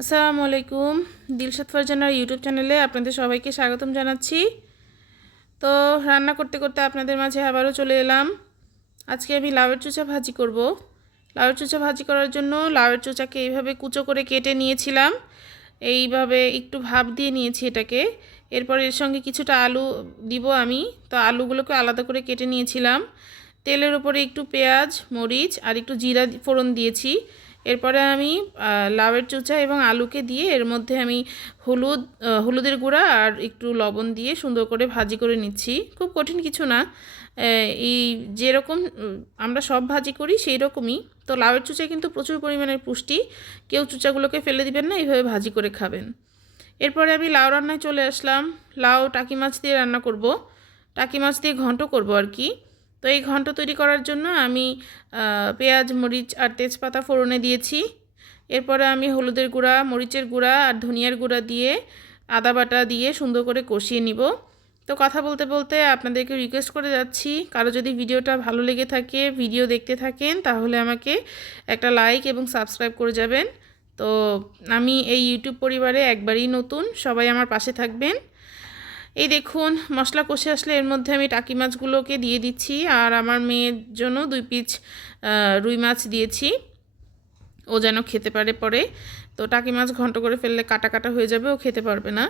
আসসালামু আলাইকুম। দিলশাদ ফারজানার ইউটিউব চ্যানেলে আপনাদের সবাইকে স্বাগতম জানাচ্ছি। তো রান্না করতে করতে আপনাদের মাঝে আবারও চলে এলাম। আজকে আমি লাউয়ের চুচা ভাজি করব। লাউয়ের চুচা ভাজি করার জন্য লাউয়ের চুচাকে এইভাবে কুচো করে কেটে নিয়েছিলাম। এইভাবে একটু ভাপ দিয়ে নিয়েছি এটাকে। এরপর এর সঙ্গে কিছুটা আলু দিব আমি। তো আলুগুলোকে আলাদা করে কেটে নিয়েছিলাম। তেলের উপরে একটু পেঁয়াজ, মরিচ আর একটু জিরা ফোড়ন দিয়েছি। এরপরে আমি লাউয়ের চুচা এবং আলুকে দিয়ে এর মধ্যে আমি হলুদ হলুদের গুঁড়া আর একটু লবণ দিয়ে সুন্দর করে ভাজি করে নিচ্ছি। খুব কঠিন কিছু না। এই যেরকম আমরা সব ভাজি করি সেই রকমই। তো লাউয়ের চুচায় কিন্তু প্রচুর পরিমাণের পুষ্টি। কেউ চুচাগুলোকে ফেলে দিবেন না, এইভাবে ভাজি করে খাবেন। এরপরে আমি লাউ রান্নায় চলে আসলাম। লাউ টাকি মাছ দিয়ে রান্না করব। টাকি মাছ দিয়ে ঘন্ট করব আর কি। তো এই ঘন্ট তৈরি করার জন্য আমি পেঁয়াজ, মরিচ আর তেজপাতা ফোড়নে দিয়েছি। এরপরে আমি হলুদের গুঁড়া, মরিচের গুঁড়া আর ধনিয়ার গুঁড়া দিয়ে আদা বাটা দিয়ে সুন্দর করে কষিয়ে নিব। তো কথা বলতে বলতে আপনাদেরকে রিকোয়েস্ট করে যাচ্ছি, কারও যদি ভিডিওটা ভালো লেগে থাকে, ভিডিও দেখতে থাকেন, তাহলে আমাকে একটা লাইক এবং সাবস্ক্রাইব করে যাবেন। তো আমি এই ইউটিউব পরিবারে একবারই নতুন, সবাই আমার পাশে থাকবেন। এই দেখুন মশলা কষে আসলে এর মধ্যে আমি টাকি মাছগুলোকে দিয়ে দিচ্ছি আর আমার মেয়ের জন্য দুই আহ, রুই মাছ দিয়েছি। ও যেন খেতে পারে পরে। তো টাকি মাছ ঘন্ট করে ফেললে কাটা কাটা হয়ে যাবে ও খেতে পারবে না।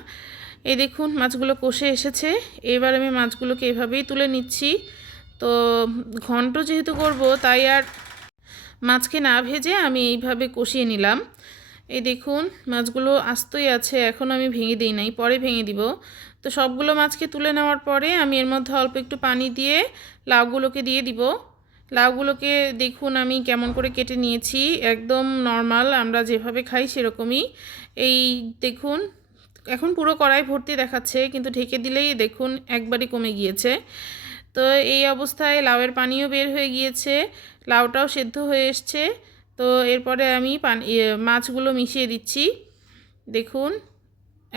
এই দেখুন মাছগুলো কষে এসেছে। এবার আমি মাছগুলোকে এভাবেই তুলে নিচ্ছি। তো ঘন্ট যেহেতু করব তাই আর মাছকে না ভেজে আমি এইভাবে কষিয়ে নিলাম। এই দেখুন মাছগুলো আস্তই আছে এখন আমি ভেঙে দিই নাই পরে ভেঙে দিব। তো সবগুলো মাছকে তুলে নেওয়ার পরে আমি এর মধ্যে অল্প একটু পানি দিয়ে লাউগুলোকে দিয়ে দিব। লাউগুলোকে দেখুন আমি কেমন করে কেটে নিয়েছি একদম নর্মাল আমরা যেভাবে খাই সেরকমই। এই দেখুন এখন পুরো কড়াই ভর্তি দেখাচ্ছে কিন্তু ঢেকে দিলেই দেখুন একবারই কমে গিয়েছে। তো এই অবস্থায় লাউয়ের পানিও বের হয়ে গিয়েছে লাউটাও সেদ্ধ হয়ে এসছে। তো এরপরে আমি পানি ইয়ে, মাছগুলো মিশিয়ে দিচ্ছি। দেখুন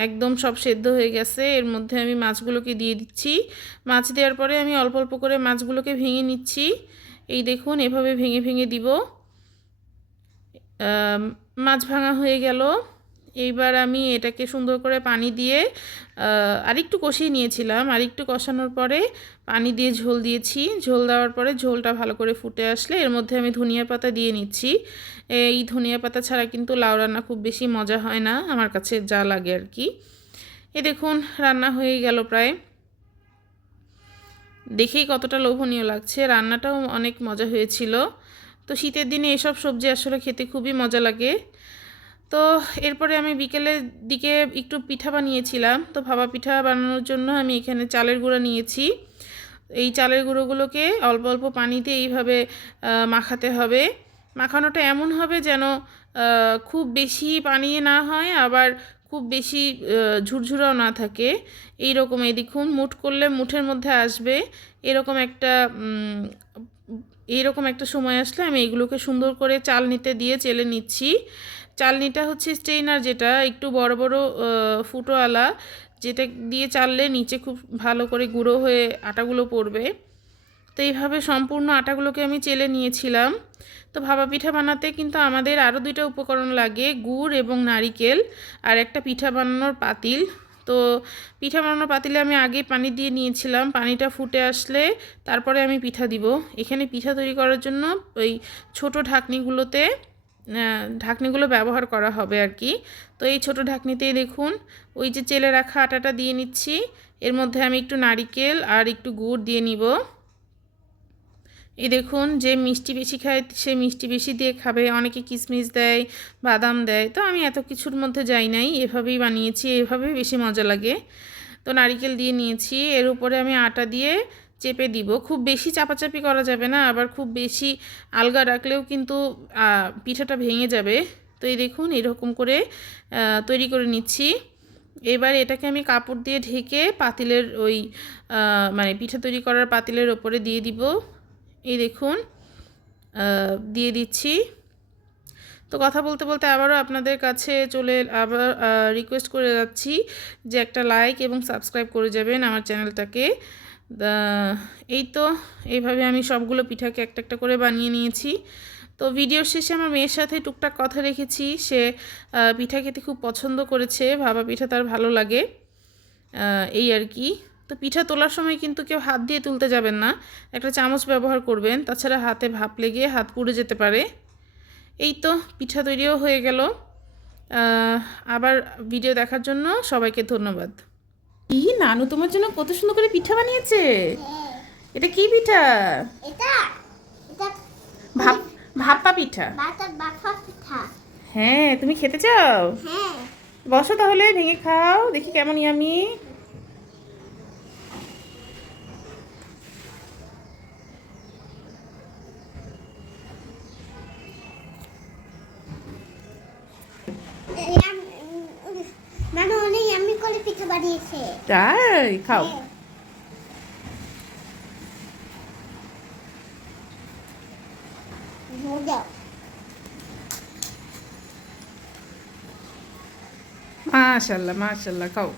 একদম সব সেদ্ধ হয়ে গেছে। এর মধ্যে আমি মাছগুলোকে দিয়ে দিচ্ছি। মাছ দেওয়ার পরে আমি অল্প অল্প করে মাছগুলোকে ভেঙে নিচ্ছি। এই দেখুন, এভাবে ভেঙে ভেঙে দিব। মাছ ভাঙা হয়ে গেল। এইবার আমি এটাকে সুন্দর করে পানি দিয়ে আরেকটু কষিয়ে নিয়েছিলাম। আরেকটু কষানোর পরে পানি দিয়ে ঝোল দিয়েছি। ঝোল দেওয়ার পরে ঝোলটা ভালো করে ফুটে আসলে এর মধ্যে আমি ধনিয়া পাতা দিয়ে নিচ্ছি। এই ধনিয়া পাতা ছাড়া কিন্তু লাউ রান্না খুব বেশি মজা হয় না, আমার কাছে যা লাগে আর কি। এ দেখুন, রান্না হয়ে গেল প্রায়। দেখেই কতটা লোভনীয় লাগছে, রান্নাটাও অনেক মজা হয়েছিল। তো শীতের দিনে এসব সবজি আসলে খেতে খুবই মজা লাগে। তো এরপরে আমি বিকেলের দিকে একটু পিঠা বানিয়েছিলাম। তো ভাপা পিঠা বানানোর জন্য আমি এখানে চালের গুঁড়া নিয়েছি। এই চালের গুঁড়োগুলোকে অল্প অল্প পানিতে এইভাবে মাখাতে হবে। মাখানোটা এমন হবে যেন খুব বেশি পানি না হয়, আবার খুব বেশি ঝুরঝুরাও না থাকে। এই রকম এই দেখুন, মুঠ করলে মুঠের মধ্যে আসবে। এরকম একটা এইরকম একটা সময় আসলে আমি এগুলোকে সুন্দর করে চাল নিতে দিয়ে চেলে নিচ্ছি। চালনিটা হচ্ছে স্টেইনার যেটা, একটু বড় বড় ফুটোওয়ালা। যেটা দিয়ে চাললে নিচে খুব ভালো করে গুঁড়ো হয়ে আটাগুলো পড়বে। তো এইভাবে সম্পূর্ণ আটাগুলোকে আমি চেলে নিয়েছিলাম। তো ভাপা পিঠা বানাতে কিন্তু আমাদের আরও দুইটা উপকরণ লাগে, গুড় এবং নারিকেল আর একটা পিঠা বানানোর পাতিল। তো পিঠা বানানোর পাতিলে আমি আগে পানি দিয়ে নিয়েছিলাম, পানিটা ফুটে আসলে তারপরে আমি পিঠা দিব। এখানে পিঠা তৈরি করার জন্য ওই ছোট ঢাকনিগুলোতে ঢাকনিগুলো ব্যবহার করা হবে আর কি। তো এই ছোট ঢাকনিতেই দেখুন, ওই যে চেলে রাখা আটাটা দিয়ে নিচ্ছি। এর মধ্যে আমি একটু নারিকেল আর একটু গুড় দিয়ে নিব। এই দেখুন, যে মিষ্টি বেশি খায়, সে মিষ্টি বেশি দিয়ে খাবে। অনেকে কিশমিশ দেয়, বাদাম দেয়। তো আমি এত কিছুর মধ্যে যাই নাই, এভাবেই বানিয়েছি, এভাবেই বেশি মজা লাগে। তো নারিকেল দিয়ে নিয়েছি। এর উপরে আমি আটা দিয়ে চেপে দিব। খুব বেশি চাপাচাপি করা যাবে না, আবার খুব বেশি আলগা রাখলেও কিন্তু পিঠাটা ভেঙে যাবে। তো এই দেখুন, এরকম করে তৈরি করে নিচ্ছি। এবার এটাকে আমি কাপড় দিয়ে ঢেকে পাতিলের ওই মানে পিঠা তৈরি করার পাতিলের ওপরে দিয়ে দিব। এই দেখুন দিয়ে দিচ্ছি। তো কথা বলতে বলতে আবারও আপনাদের কাছে চলে, আবার রিকোয়েস্ট করে যাচ্ছি যে একটা লাইক এবং সাবস্ক্রাইব করে যাবেন আমার চ্যানেলটাকে এই তো, এইভাবে আমি সবগুলো পিঠাকে একটা একটা করে বানিয়ে নিয়েছি। তো ভিডিওর শেষে আমার মেয়ের সাথে টুকটাক কথা রেখেছি। সে পিঠা খেতে খুব পছন্দ করেছে, ভাবা পিঠা তার ভালো লাগে এই আর কি। তো পিঠা তোলার সময় কিন্তু কেউ হাত দিয়ে তুলতে যাবেন না, একটা চামচ ব্যবহার করবেন, তাছাড়া হাতে ভাপ লেগে হাত পুড়ে যেতে পারে। এই তো, পিঠা তৈরিও হয়ে গেল। আবার ভিডিও দেখার জন্য সবাইকে ধন্যবাদ। ই নানু তোমার জন্য কত সুন্দর করে পিঠা বানিয়েছে। এটা কি পিঠা? এটা এটা ভাপ ভাপা পিঠা। পিঠা। হ্যাঁ তুমি খেতে চাও? হ্যাঁ। বসো তাহলে ভেঙে খাও দেখি কেমন ইয়ামি নানু আমি করে পিঠা বানিয়েছে। তাই? খাও। হ্যাঁ। মাশাল্লাহ মাশাল্লাহ খাও।